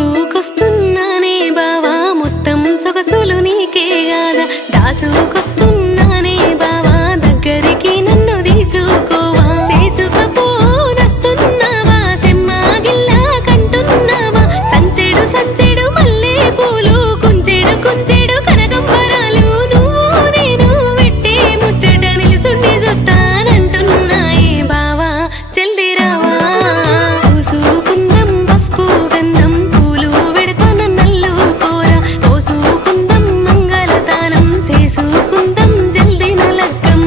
పూసుకొస్తున్నానే బావా మొత్తం సొగసులు నీకే గాదా దాసుకొస్తున్నానే బావా దగ్గరికి నన్ను తీసుకోవా చేసుకపోనస్తున్నావా సెమ్మాగిల్లా కంటున్నావా సంచెడు సంచెడు మల్లె పూలు కుంచెడు కుంచెడు కనకంబరాలు నువ్వు నేను వెట్టే ముచ్చట నిలుసుండి చూస్తానంటున్నాయే బావా జల్ది రావా పూసుకుందాం పసుపు గంధం పూలు పెడతాన నల్లు కోర పోసుకుందాం మంగళతానం చేసుకుందాం జల్ది నలగ్గం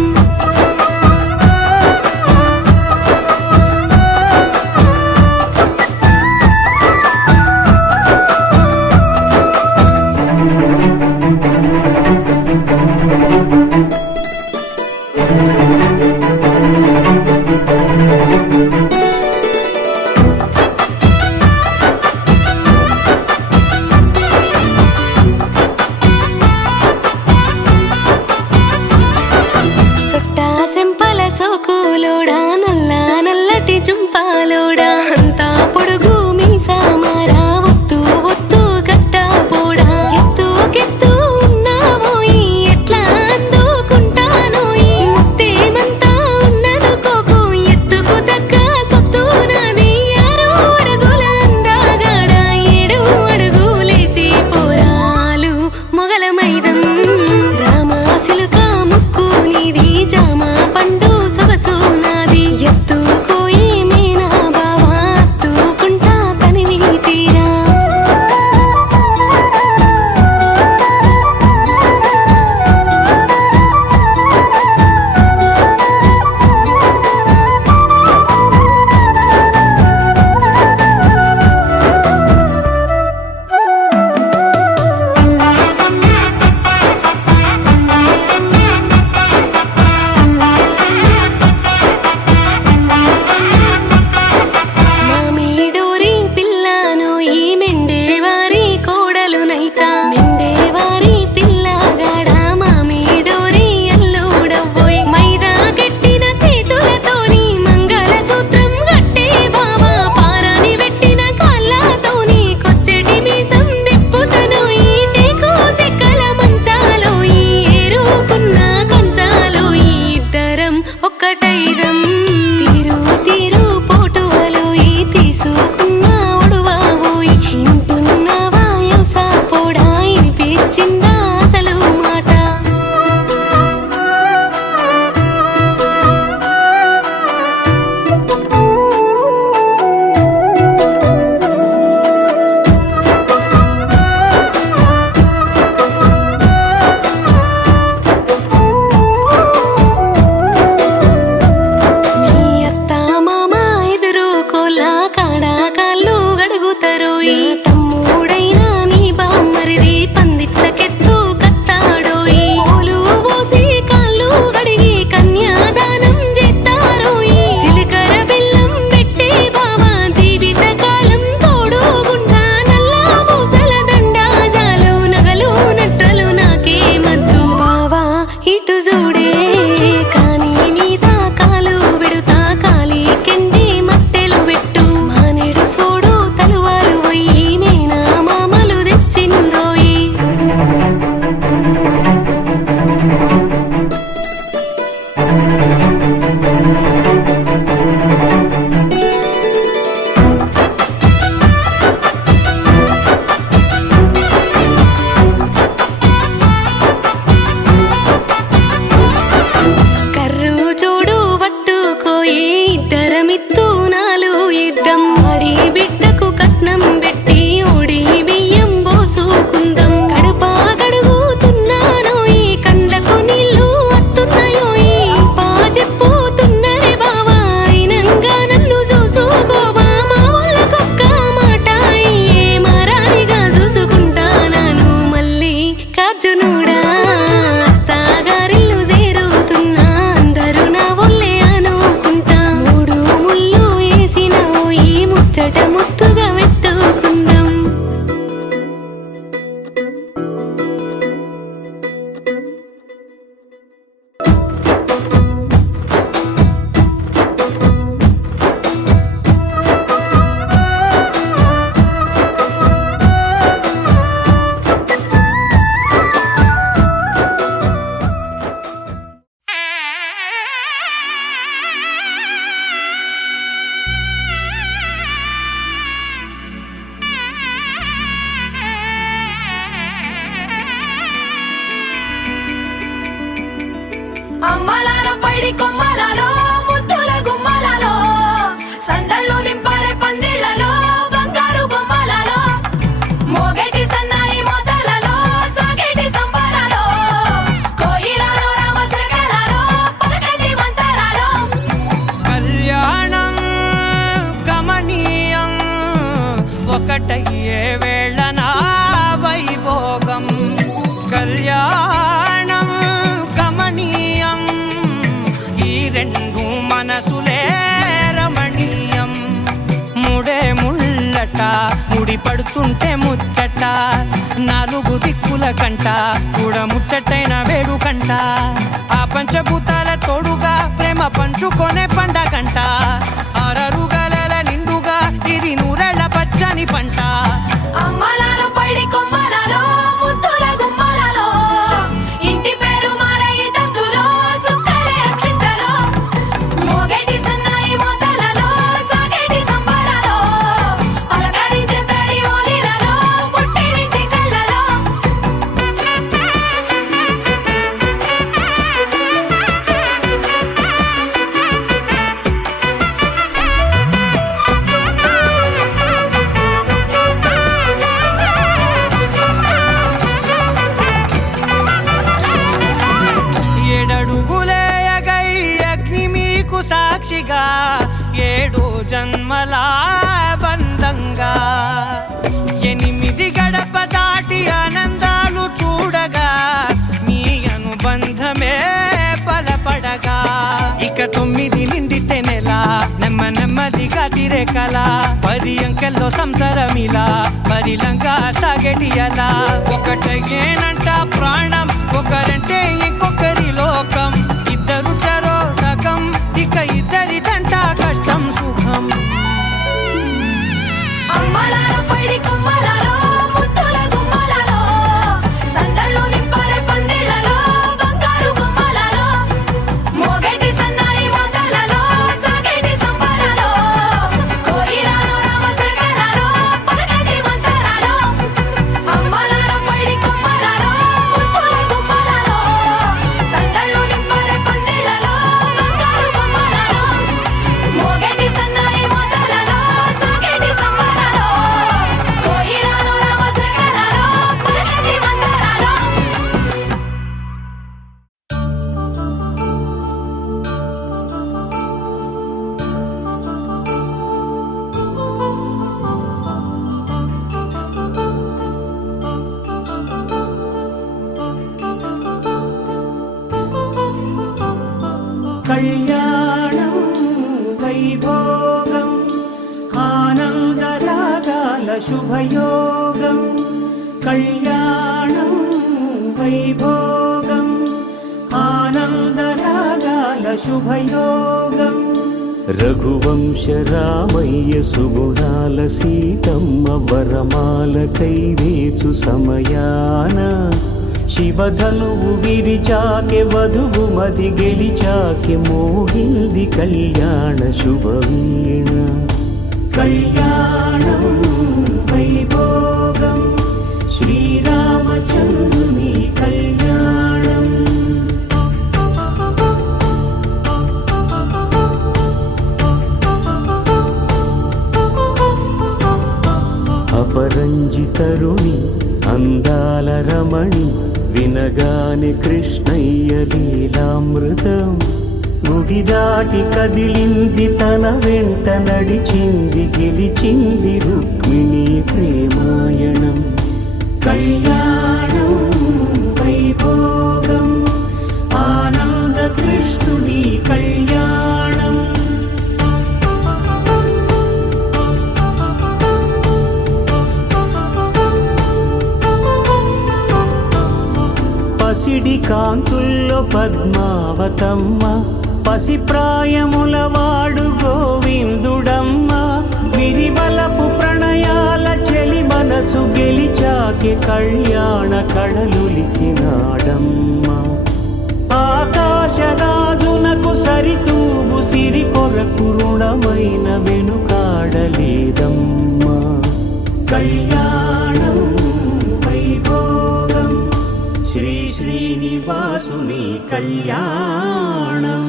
సొట్టా సెంపల సోకులోడా నల్ల నల్లటి జుంపాలోడా అంతా పొడుగు మీసామారా ఒత్తు ఒత్తు గట్ట పోడా ఎత్తుకెత్తు ఉన్నావోయి ఎట్లా అందుకుంటానోయి ముత్తేమంతా ఉన్ననుకోకు ఎత్తుకు తగ్గ సొత్తు నాది 6 అడుగుల అందగాడ 7 అడుగులేసి పోరాలు మొగల మైదం రామాసిలుక ముక్కు నీది జామ పండు సొగసు నాది ఎత్తుకోయి మీనా బావా అత్తుకుంటా తనివి తీరా మామిడోరి పిల్లను ఈ మెండేవారి కోడలు నైతా మెండేవారి పిల్లగాడ మామిడోరి అల్లుడవ్వోయ్ మైదా గట్టిన చేతులతోని మంగళసూత్రం గట్టే బావా పారాని పెట్టిన కాళ్ళతోని కొచ్చెటి మీసం దిప్పుతనోయి టేకు చెక్కల మంచాలోయి ఏరుకున్న కంచాలోయి ఇద్దరం ఒక్కటైదం తీరు తీరు పోటువలోయి తీసుకున్న ఒడువావోయి ఇంటున్నావా యోసా పోడా ఇనిపించిందా అసలు మాట మీ అత్త మామ ఎదురు కోలా కాడా కాళ్ళు గడుగుతారోయి తమ్ముడైనా నీ బామ్మరిది పందిట్లకెత్తు కత్తాడోయి పూలు పోసి కాళ్ళు గడిగి కన్యాదానం చేస్తారోయి జీలకర్ర బెల్లం పెట్టే బావా జీవిత కాలం తోడుగుంటా నల్ల పూసల దండాజాలు నగలు నట్టలు నాకే మద్దు బావా ఇటు చూడే కాని మీద కాలు పెడుతా కాలి కెండి మట్టెలు పెట్టు మానేడు సోడు తలువారు పోయి పైడి కొమ్మలలో ముద్దుల గుమ్మలలో సందళ్ళు నింపారే పందిళ్లలో బంగారు బొమ్మలలో మోగేటి సన్నాయి మోతలలో సాగేటి సంబరాలో కోయిలలో రామశకలలో పలకటి మంతరాలో కళ్యాణం గమనీయం ఒకటయ్యే వేళ నా వైభోగం కళ్యాణం గమనీయం ఈ రెండు మనసులే రమణీయం ముడే ముళ్ళట ముడి పడుతుంటే ముచ్చట నాలుగు దిక్కుల కంట చూడ ముచ్చటైన వేడుకంట ఆ పంచభూతాల తోడుగా ప్రేమ పంచుకొనే పండగంట అరరుగల నిండుగా ఇది నూరెళ్ళ పచ్చని పంట అమ్మలలో పైడి కొమ్మలలో ముద్దుల గుమ్మలలో ఇంటి పేరు మారయి తందులో చుక్కలే అక్షింతలో మోగేటి సన్నాయి మోతలలో సాగేటి సంబరాలో పలకరించే తడి ఓలిలలో పుట్టినింటి కళ్ళలో ఏడడుగులే ఎగై అగ్ని మీకు సాక్షిగా ఏడు జన్మల బంధంగా ఎనిమిది గడప దాటి ఆనందాలు చూడగా మీ అనుబంధమే బలపడగా ఇక 9 నిండితే నెల నెమ్మదిగా తిరే కల 10 అంకెల్లో సంసారమిలా పరిలంగా సాగేటి అలా ఒకటేనంట ప్రాణం ఒకరంటే ఇంకొకరి లోకం ఇద్దరు చరో సగం ఇక ఇద్దరిదంట కష్టం సుఖం అమ్మలలో పైడి కొమ్మలలో ముద్దుల గుమ్మలలో సందళ్ళు నింపారే పందిళ్లలో బంగారు బొమ్మలలో మోగేటి సన్నాయి మోతలలో సాగేటి సంబరాలో కోయిలలో రామశకలలో పలకటి మంతరాలో అమ్మలలో పైడి కొమ్మలలో ముద్దుల గుమ్మలలో సందళ్ళు నింపారే పందిళ్లలో బంగారు బొమ్మలలో మోగేటి సన్నాయి మోతలలో సాగేటి సంబరాలో కోయిలలో రామశకలలో పలకటి మంతరాలో కళ్యాణం వైభోగం ఆనందరాగాల శుభయోగం కళ్యాణం వైభోగం ఆనందరాగాల శుభయోగం రఘువంశ రామయ్య సుగుణాల సీతమ్మ వరమాల కైవేచు సమయాన శివధనువు విరిచాకె వధువు మది గెలిచాకె మోగింది కళ్యాణ శుభవీణ కళ్యాణం వైభోగం శ్రీరామచంద్రుని కళ్యాణం అపరంజి తరుణి అందాల రమణి వినగానే కృష్ణయ్య లీలామృతం గుడి దాటి కదిలింది తన వెంట నడిచింది గెలిచింది రుక్మిణి ప్రేమాయణం కళ్యాణం వైభోగం ఆనంద కృష్ణుని కళ్యాణం పసిడి కాంతుల్లో పద్మావతమ్మ పసిప్రాయముల వాడు గోవిందుడమ్మ విరివలపు ప్రణయాల చెలి మనసు గెలిచాకె కళ్యాణ కళలులికినాడమ్మ ఆకాశరాజునకు సరితూగు సిరి కొరకు రుణమైన వెనుకాడలేదమ్మా కళ్యాణం వైభోగం శ్రీ శ్రీ శ్రీనివాసుని కళ్యాణం.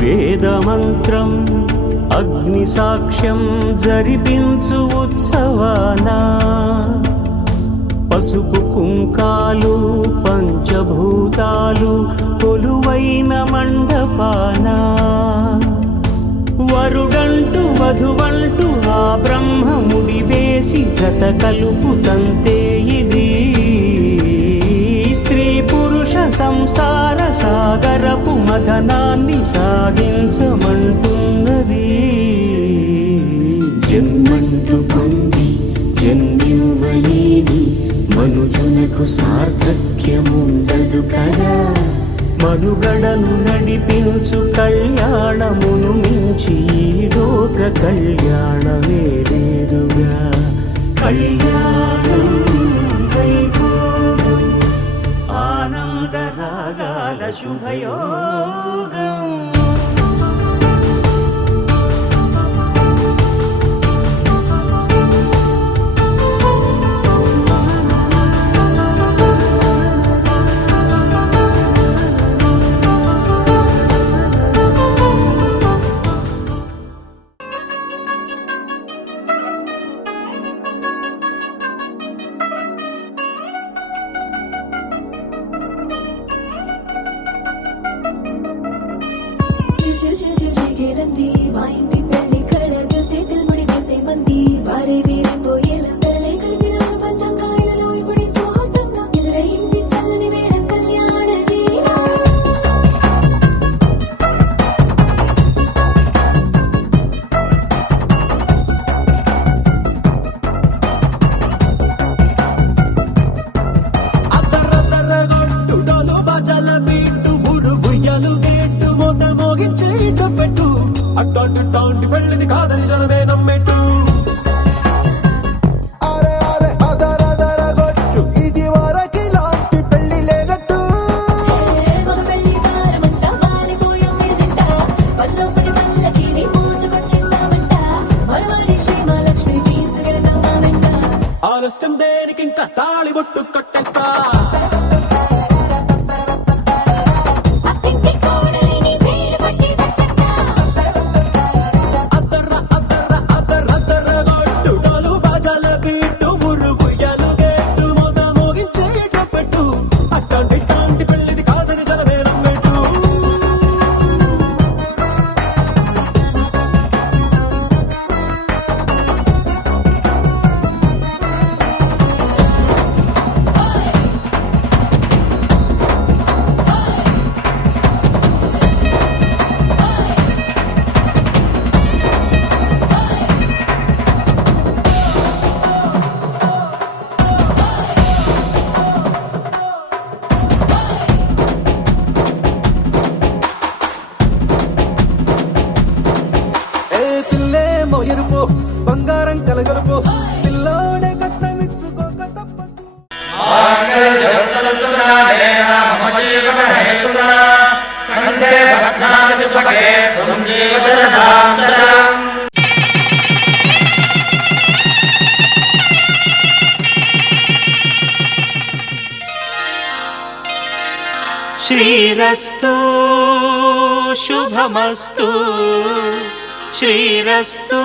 వేదమంత్రం అగ్ని సాక్ష్యం జరిపించు ఉత్సవాన పసుపు కుంకాలు పంచభూతాలు కొలువైన మండపాన వరుడంటూ వధువంటూ ఆ బ్రహ్మముడి వేసి గత కలుపుతంతే ఇది స్త్రీ పురుష సంసార సాగరపు మథనాన్ని సాగించమంటున్నది. జన్మంటూ పొంది జన్మివ్వలేని మనుజునకు సార్థక్యముండదు కదా. మనుగడను నడిపించు కళ్యాణమును మించి ఈ లోక కళ్యాణమే లేదుగా. కళ్యాణం వైభోగం ఆనందరాగాల శుభయోగం. అట్టాంటి పెళ్ళిది కాదని జనమే నమ్మెట్టు. అరే అరే అదరదర గొట్టు ఇది వరకి లాంటి పెళ్లి లేనట్టు. ఆలస్యం దేనికి ఇంకా తాళి బొట్టు కట్టేస్తా. ఎరుపు బంగారం కలగలుపు పిల్లోడే కట్టమిచ్చుకోక తప్పదు. శ్రీరస్తు శుభమస్తు శ్రీరస్తు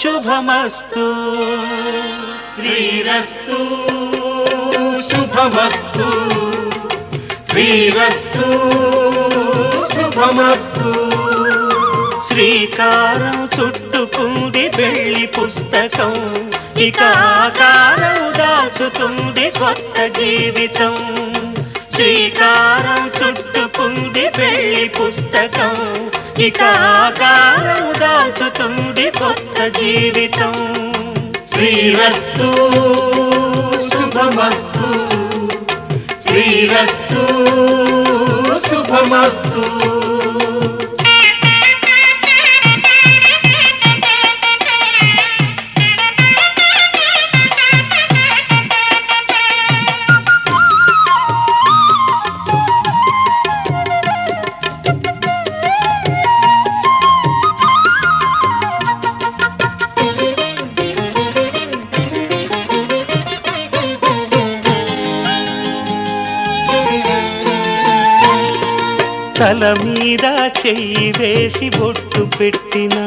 శుభమస్తు శ్రీరస్తు శుభమస్తు శ్రీరస్తు శుభమస్తు. శ్రీకారం చుట్టుకుంది పెళ్లి పుస్తకం, ఇక ఆకారం దాచుతుంది కొత్త జీవితం. శ్రీకారం చుట్టుకుంది పెళ్లి పుస్తకం, ఇక ఆకారం దాచుతుంది కొత్త జీవితం. శ్రీరస్తు శుభమస్తు శ్రీరస్తు శుభమస్తు. తల మీద చెయ్యి వేసి బొట్టు పెట్టినా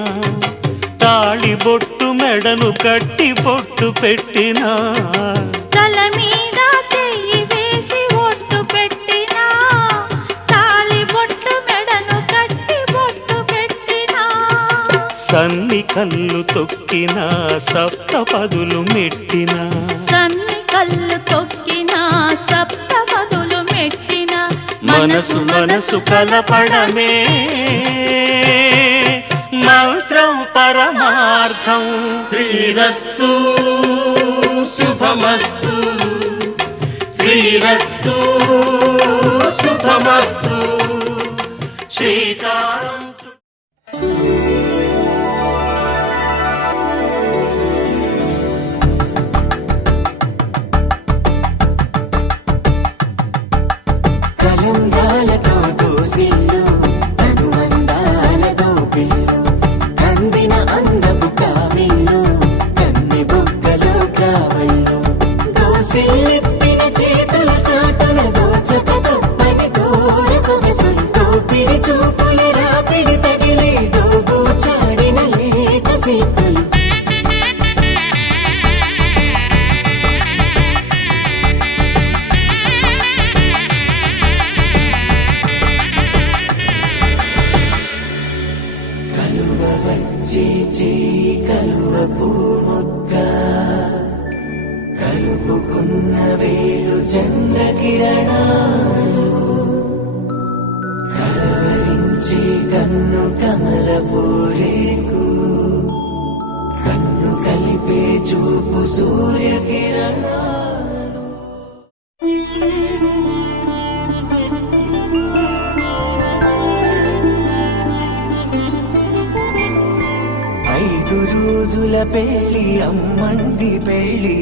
తాళి బొట్టు మెడను కట్టి బొట్టు పెట్టినా తల మీద చెయ్యి వేసి బొట్టు పెట్టినా తాళి బొట్టు మెడను కట్టి బొట్టు పెట్టినా సన్ని కళ్ళు తొక్కినా సప్తపదులు మెట్టినా సన్ని కళ్ళు తొక్కినా సప్తపదులు మెట్టినా మనసు మనసు కలపడమే మంత్రం పరమార్థం. శ్రీరస్తు శుభమస్తు శ్రీరస్తు శుభమస్తు శ్రీకారం కలంగాలతో దోసిల్లు అనువందాలతో పిల్లు కందిన అందపు కావిల్లు కన్ని బుగ్గలో క్రావళ్ళు దోసిల్లెత్తిన చేతుల చాటున దోచక తప్పని దూర సొగసులు దోపిడి చూపుల రాపిడి తగిలి దోబూచాడిన లేత సీపులు 5 రోజుల పెళ్లి అమ్మండి పెళ్లి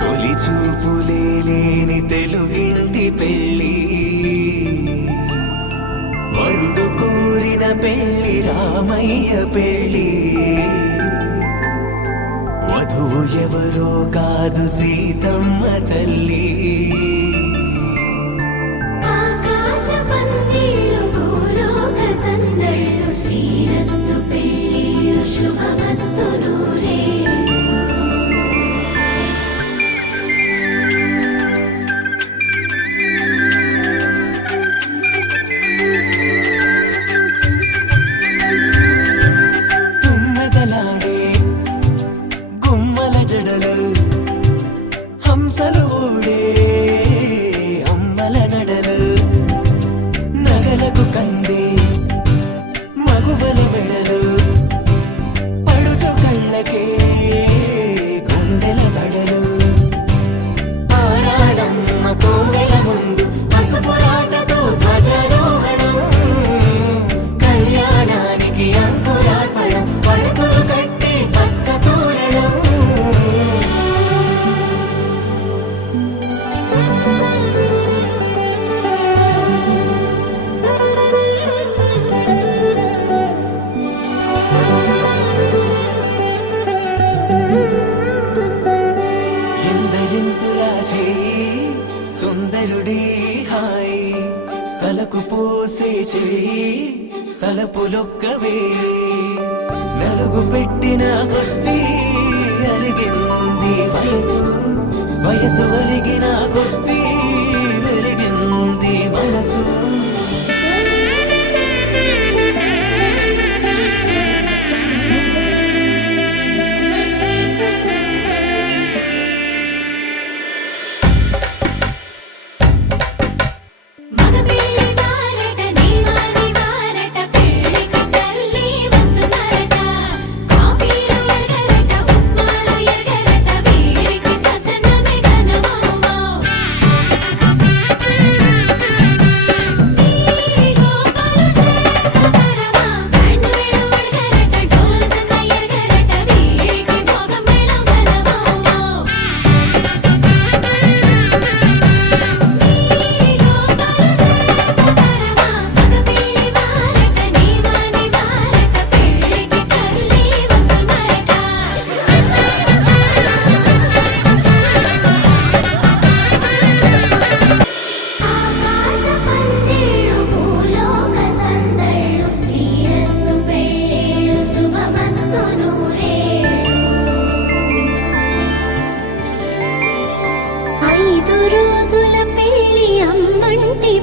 తొలి చూపులే లేని తెలుగింటి పెళ్లి వరుడు కోరిన పెళ్లి రామయ్య పెళ్లి వధువు ఎవరో కాదు సీతమ్మ తల్లి శ్రీరస్తు పెళ్ళిళ్ళు శుభమస్తు నూరేళ్ళు తుమ్మెదలాడే గుమ్మల జడలు హంసలు ఊడే అమ్మల నడలు నగలకు కందే మగువల వెడలు పడుచు కళ్ళకే గుండెల దడలు ఆరాడమ్మ కోవెల ముందు పసుపురాటతో ధ్వజారోహణం కళ్యాణానికి అంకురార్పణం పడుకులు కట్టి పచ్చ తోరణం ఎందరింతులా చేయి సుందరుడి హాయి తలకు పోసే చేయి తలపులొక్కవే నలుగు పెట్టిన కొద్దీ అలిగింది వయసు వయసు అలిగిన కొద్దీ వెలిగింది మనసు మగ పెళ్ళి వారట నీవాని వారట పెళ్ళికి తల్లి వస్తున్నారట కాఫీలు ఎరగరట ఉప్మాలు ఎరగరట వీరికి సద్దనమే ఘనమౌమౌ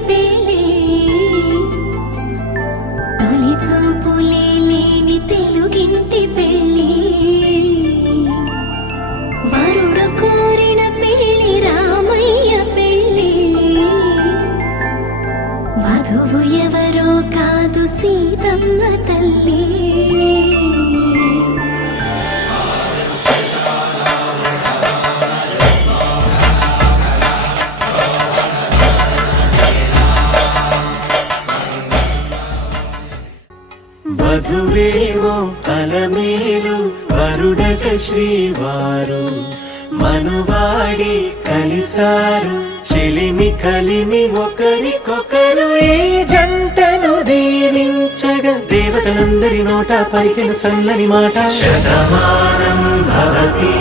పెళ్ళి తొలి చూపులే లేని తెలుగింటి పెళ్ళి వరుడు కోరిన పెళ్ళి రామయ్య పెళ్ళి వధువు ఎవరో కాదు సీతమ్మ తల్లి వధువేమో అలమేలు వరుడట శ్రీవారు మనువాడి కలిసారు చెలిమి కలిమి ఒకరికొకరు ఈ జంటను దీవించగా దేవతలందరి నోట పలికిన చల్లని మాట శతమానం భవతి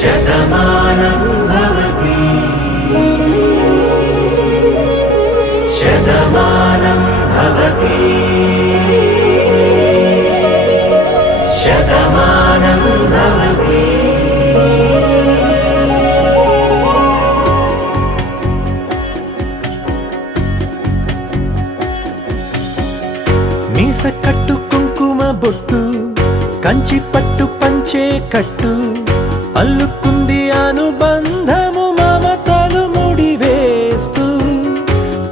శతమానం భవతి శతమానం భవతి శతమానం భవతి మీస కట్టు కుంకుమ బొట్టు కంచి పట్టు పంచే కట్టు అల్లుకుంది అనుబంధము మమతలు ముడివేస్తూ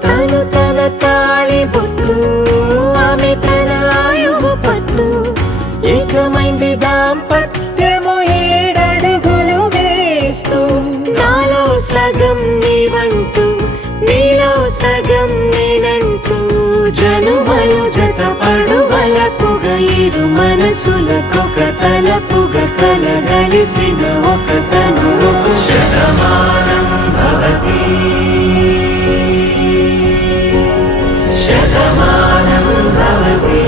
తను తన తాళి బొట్టు ఆమె తన ఆయువు పట్టు ఏకమైంది దాంపత్యము 7 అడుగులు వేస్తూ నాలో సగం నీవంటూ నీలో సగం నేనంటూ జనుమలు జతపడువలపుగ ఇరు మనసులకొక తలపుగ కలగలిసిన ఒక తను శతమానం భవతి శతమానం భవతి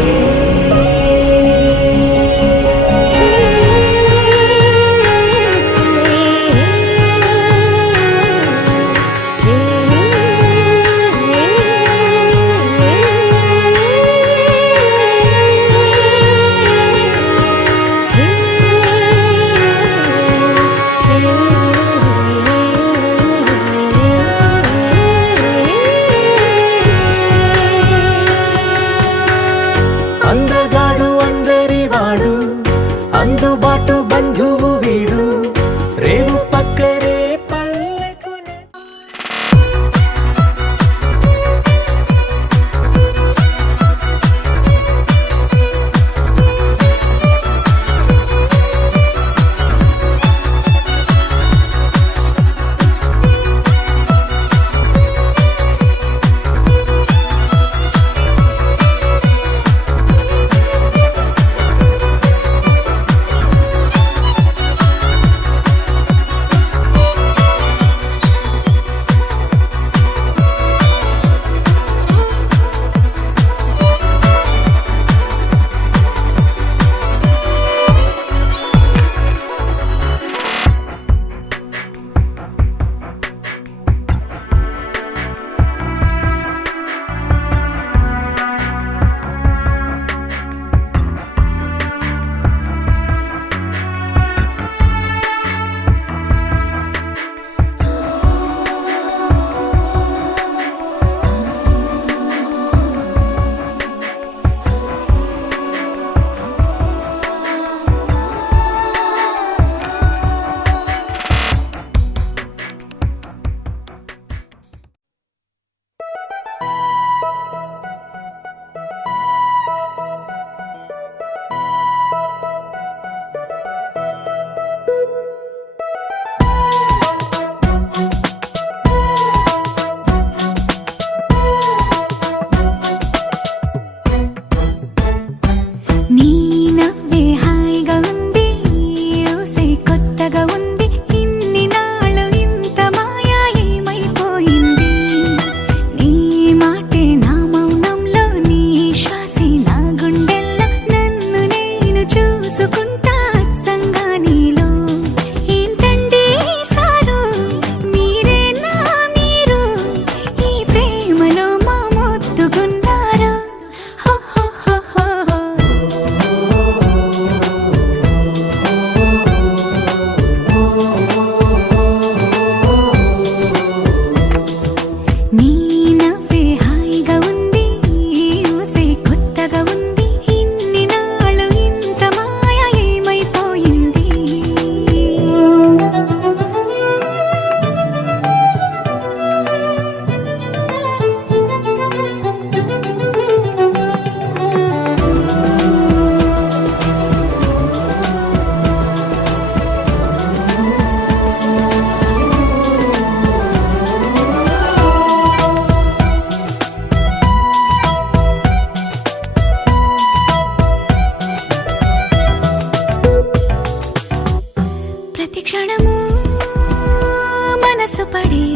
మనసు పడి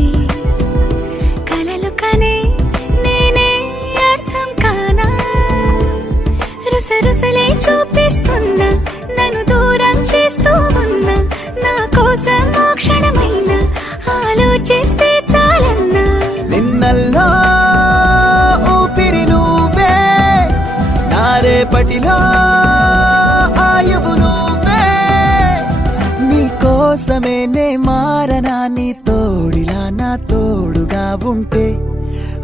కలలు కనే నేనే అర్థం కానా రుసరుసలే చూపిస్తున్నా నన్ను దూరం చేస్తూ ఉన్నా నా కోసం ఆ క్షణమైన ఆలోచిస్తే చాలన్నా నిన్నల్లో ఊపిరి నువ్వే నా రేపటిలో ఆయువు నువ్వే నీ కోసమే నే మారనా నీ తోడిలా నా తోడుగా ఉంటే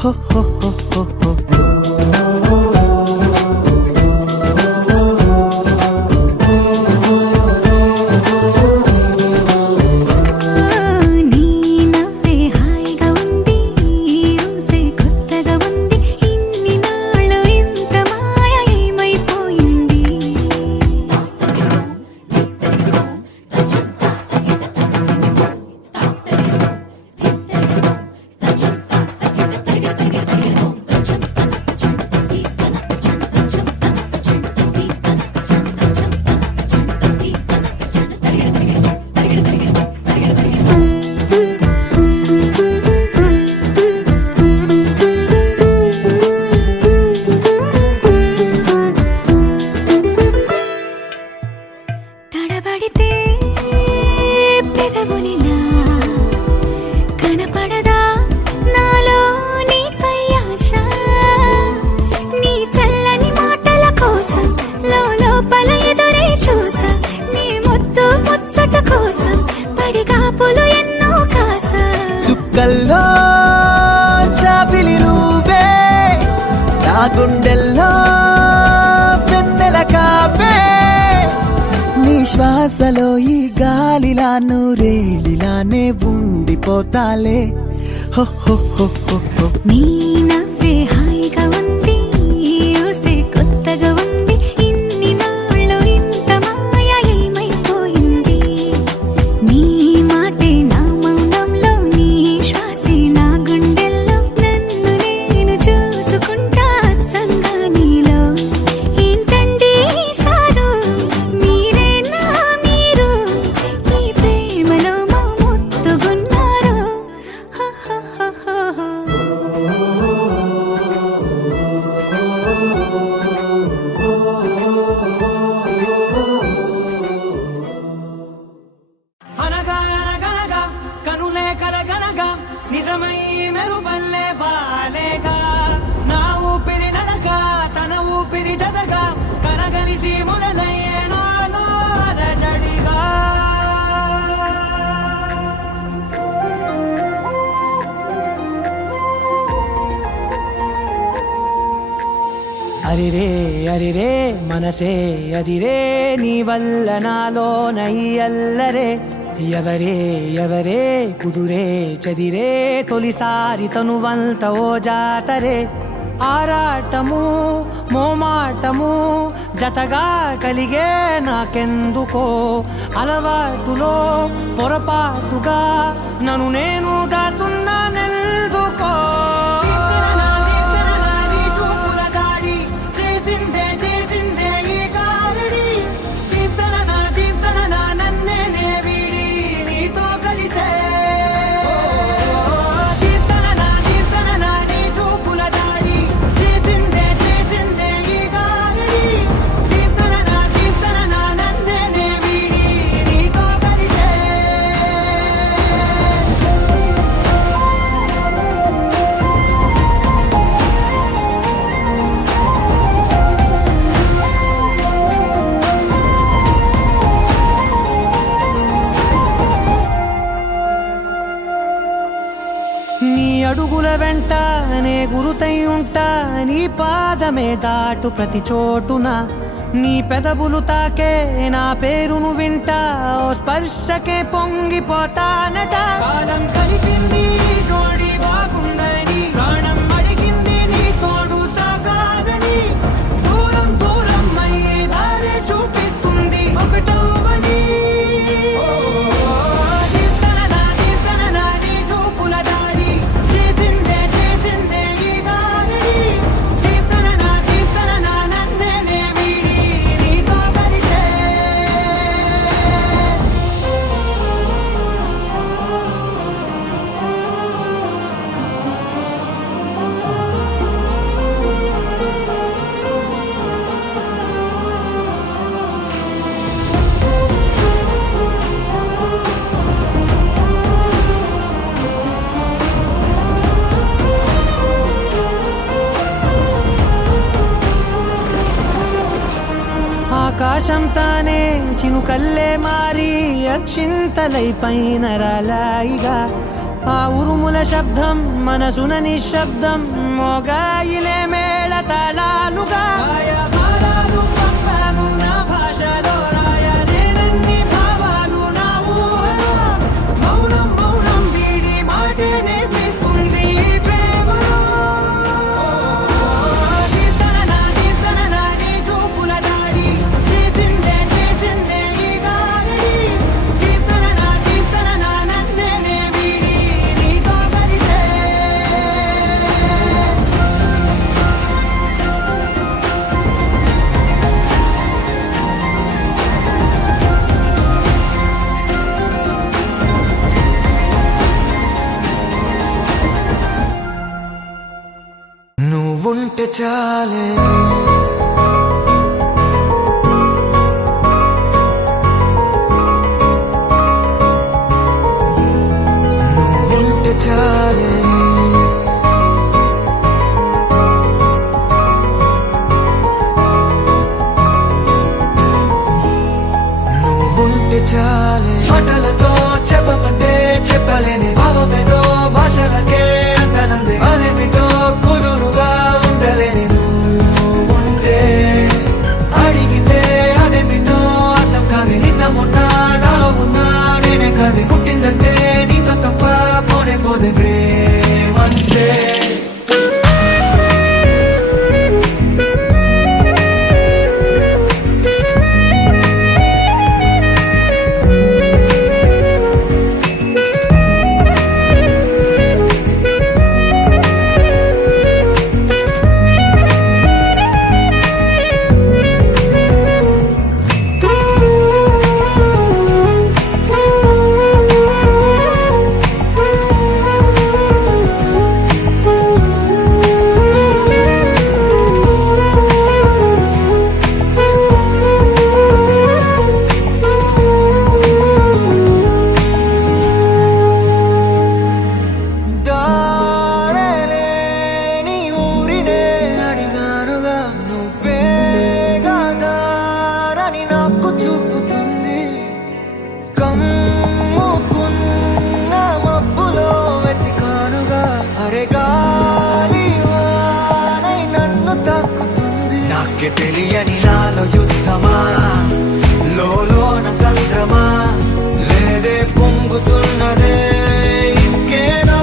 హో హో హో హో హో నీ నవ్వే హాయిగా ఉంది ఊసే కొత్తగా ఉంది ఇన్ని నాళ్ళు ఇంత మాయ ఏమైపోయింది తడబడితే పెదవులిలా కనపడదా నాలో నీపై ఆశ నీ చల్లని మాటల కోసం లోపల ఎదురే చూసా నీ ముద్దు ముచ్చట కోసం పడిగాపులు ఎన్నో కాసా చుక్కల్లో చాపిలి నువ్వే నా గుండెల్లో వెన్నెల కాపే నీ శ్వాసలో ఈ గాలిలా నూరేలిలానే ఉండిపోతాలే హో హో హో హో హో నీ నవ్వే హాయిగా ఉంది ఊసే కొత్తగా ఉంది ఇన్ని నాళ్ళు ఇంత మాయ ఏమైపోయింది నీ మాటే నా మౌనంలో నీ శ్వాసే నా గుండెల్లో నన్ను నేను చూసుకుంటా అచ్చంగా నీలో ఏంటండి సారు మీరే నా మీరు ఈ ప్రేమలో మా ముత్తుగున్నారు హో హో హో హో అనగా అనగనగా కనులే కలగనగా నిజమై మెరుపల్లే వాలేగా నా ఊపిరి నడగా తన ఊపిరి జదగా కలగలిసి మొదలయ్యేనో అలజడిగా అరిరే అరిరే మనసే అదిరే నీ వల్ల నాలో నయ్యల్లరే ఎవరే ఎవరే కుదురే చదిరే తొలిసారి తనువంత ఓ జాతరే ఆరాటము మోమాటము జతగా కలిగే నాకెందుకో అలవాటులో పొరపాటుగా నన్ను నేను దాస్తున్నానెందుకో నీ అడుగుల వెంట నే గురుతై ఉంటా నీ పాదమే దాటు ప్రతి చోటున నీ పెదవులు తాకే నా పేరును వింటా ఓ స్పర్శకే పొంగిపోతానట కాలం కలిపింది జోడి బాగుందని ప్రాణం అడిగింది నీ తోడు సాగాలని దూరం దూరం అయ్యే దారి చూపిస్తుంది ఒకటవని ఆకాశం తానే చినుకల్లే మారి అక్షింతలై పైన రాలాయిగా ఆ ఉరుముల శబ్దం మనసున నిశ్శబ్దం మోగాయిలే మేళ తాళాలుగా నా భాషలో రాయలేనన్ని భావాలు నా ఊహలో మౌనం మౌనం వీడి మాటే నేర్పిస్తుంది ప్రేమలో కీర్తన నీ చూపుల దాడి చేసిందే ఈ గారడి కీర్తన నన్నే వీడి నీతో కలిసే నువ్వుంటే చాలే నువ్వుంటే చాలే నువ్వుంటే చాలే మాటలతో చెప్పమంటే చెప్పలేని భావమేదో భాషలకే అందనంది అదేమిటో కుదురుగా ఉండలేని నువ్వుంటే అడిగితే అదేమిటో అర్థం కాదు నిన్న మొన్న నాలో ఉన్నా నేనే కాదు పుట్టిందంటే నీతో తప్ప పోనే పోదే ప్రేమంతే దారేలేని ఊరినే అడిగానుగా నువ్వే దారని నాకు చూపుతుంది కమ్ముకున్న మబ్బులో వెతికానుగా అరే గాలి వానై నన్ను తాకుతుంది నాకే తెలియని నాలో యుద్ధమా లోన సంద్రమా లేదే పొంగుతున్నదే ఇంకేదో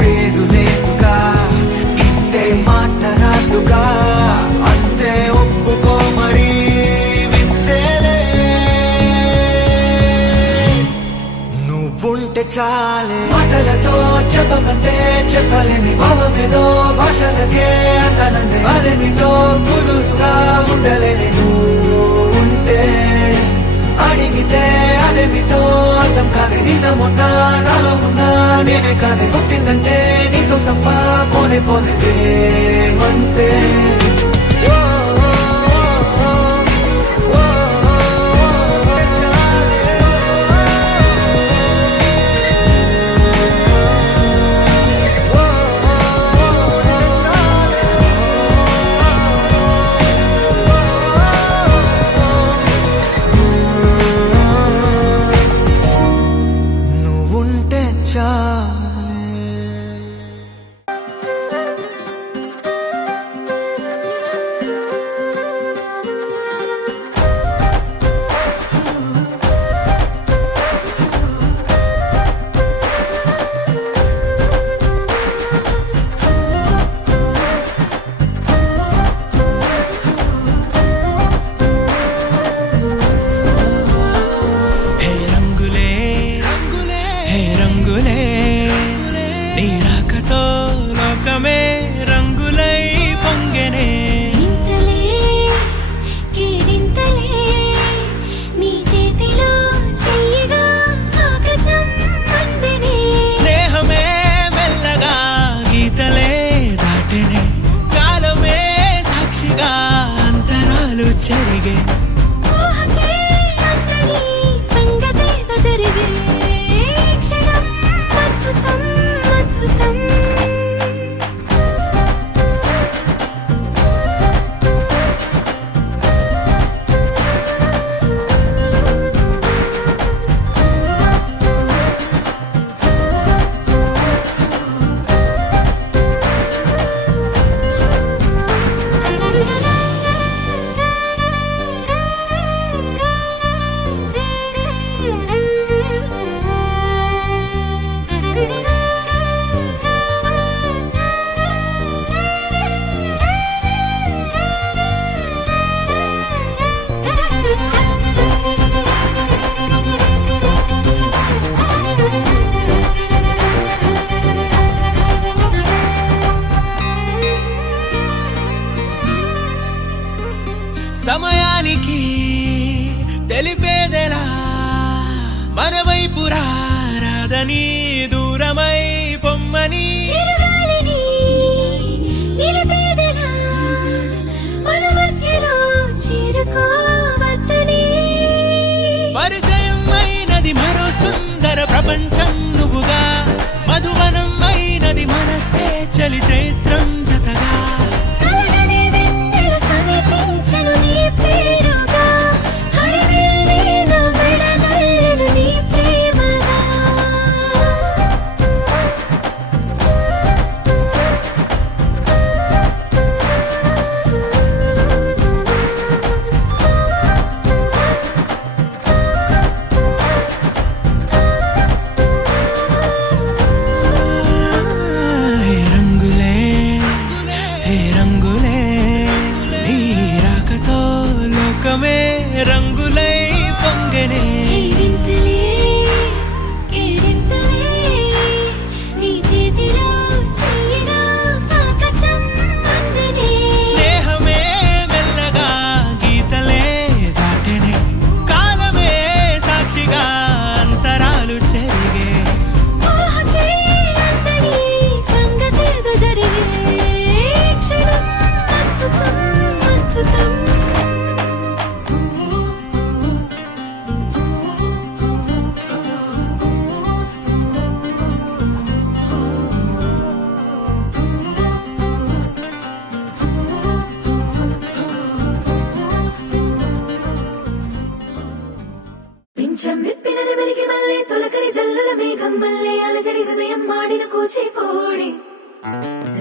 పేరు లేదుగా ఇంతే మాట్లాడుగా అంతే ఒప్పుకో మరి వింతేలే నువ్వుంటే చాలే మాటలతో చెప్పమంటే చెప్పలేని భావమేదో భాషలకే అందనంది అదేమిటో కుదురుగా ఉండలేని నువ్వుంటే అడిగితే అదేమిటో అర్థం కాదు నిన్న మొన్న నాలో ఉన్నా నేనే కాదు పుట్టిందంటే నీతో తప్ప పోనే పోదే ప్రేమంతే నువ్వుంటే చాలే సమయానికి తెలిపేదెలా మన వైపు రాదని దూరమై పొమ్మని పరిచయం అయినది మరో సుందర ప్రపంచం నువ్వుగా మధువనం అయినది మనస్సే చలి చైత్రం జతగా రంగులై పొంగనే స్నేహమే మెల్లగా గీతలే దాటెనే కాలమే సాక్షిగా అంతరాలు చెరిగే పింఛం విప్పిన వెలిగి మల్లే తొలకరి జల్లుల మేఘం మల్లే అలజడి హృదయం మాడిన కూచిపోడి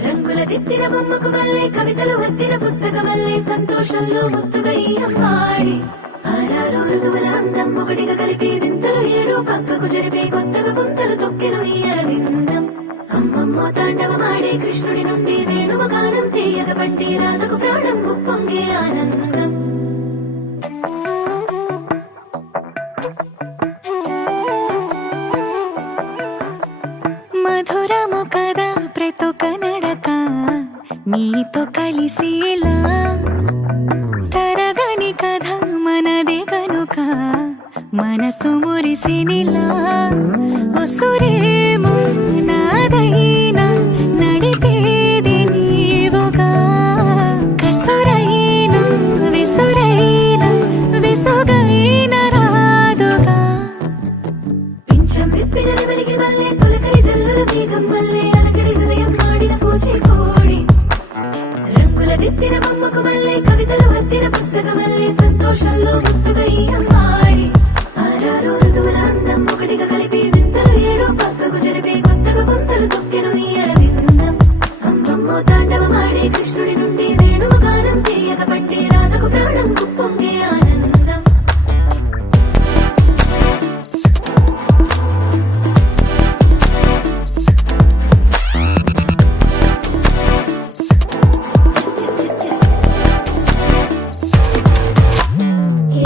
రంగుల దిద్దిన బొమ్మకు మల్లే కవితలు వద్దిన పుస్తక మల్లే సంతోషంలో ముద్దుగా ఈ అమ్మాడి ఆరారు ఋతువుల అందం ఒకటిగా కలిపి వింతలు ఏడు పక్కకు జరిపే కొత్తగా పుంతలు తొక్కెను ఈ అరవిందం అమ్మమ్మో తాండవమాడే కృష్ణుడి నుండి వేణువ గానం తీయగ పండి రాధకు ప్రాణం ఉప్పొంగే ఆనందం మధురము కదా ప్రతొక నడక నీతో కలిసేలా తరగని కథ మనదే కనుక మనసు మురిసినిలా ఉసురేమో నాదైనా నడిపేది నీవుగా కసురైనా విసురైనా విసుగైన రాదుగా పింఛం విప్పిన వెలిగి మల్లే తొలకరి జల్లుల మేఘం మల్లే అలజడి హృదయం మాడిన కూచిపోడి రంగుల దిద్దిన బొమ్మకు మల్లే కవితలు వద్దిన పుస్తక మల్లే సంతోషంలో ముద్దుగా ఈ అమ్మాడి ఆరారు ఋతువుల అందం ఒకటిగా కలిపి వింతలు ఏడు పక్కకు జరిపే కొత్తగా పుంతలు తొక్కెను ఈ అరవిందం అమ్మమ్మో తాండవమాడే కృష్ణుడి నుండి వేణువ గానం తీయక పట్టి రాధకు ప్రాణం ఉప్పొంగే ఆనందం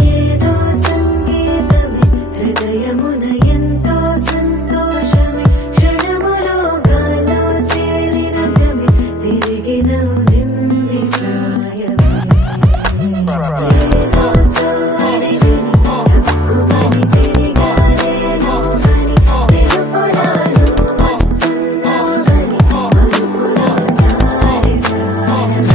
ఏదో సంగీతమే హృదయమున ఎంతో సంతోషమే క్షణములో గాలో తేలిన భ్రమే తిరిగి నవ్వింది ప్రాయమే ఏదో సోడిని హక్కుమని తిరిగాలేను అని తెలుపులాను వస్తున్నావని మరుపులో జారి ప్రాయమే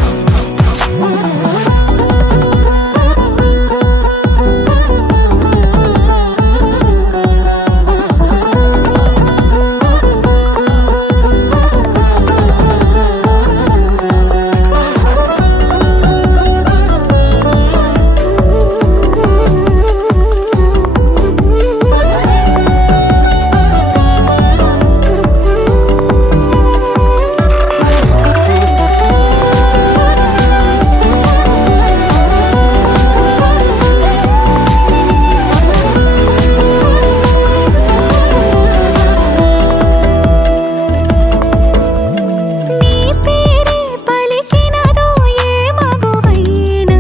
నీ పేరే పలికినదో ఏ మగువైనా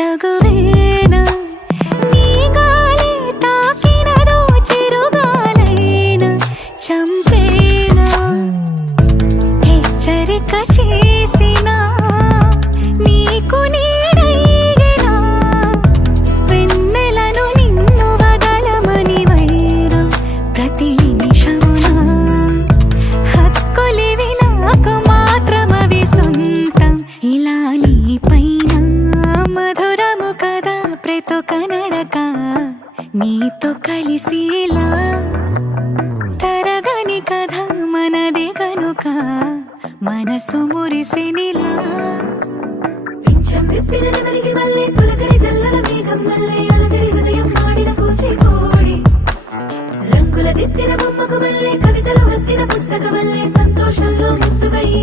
తగువేనా నీ గాలి తాకినదో చిరుగాలైనా చంపేనా హెచ్చరిక చేసినా నీకు నీడైనా పైన మధురము కదా ప్రతొక నడక నీతో కలిసిలా తరగని కథ మనది కనుక మనసు మురిసినిలా పింఛం విప్పిన నెమలికి మళ్ళీ తొలకరి జల్లుల మేఘం మళ్ళీ అలజడి హృదయం మాడిన కూచిపూడి రంగుల దిద్దిన బొమ్మకు మళ్ళీ కవితలు వత్తిన పుస్తకం మళ్ళీ సంతోషంలో ముద్దుగా ఈ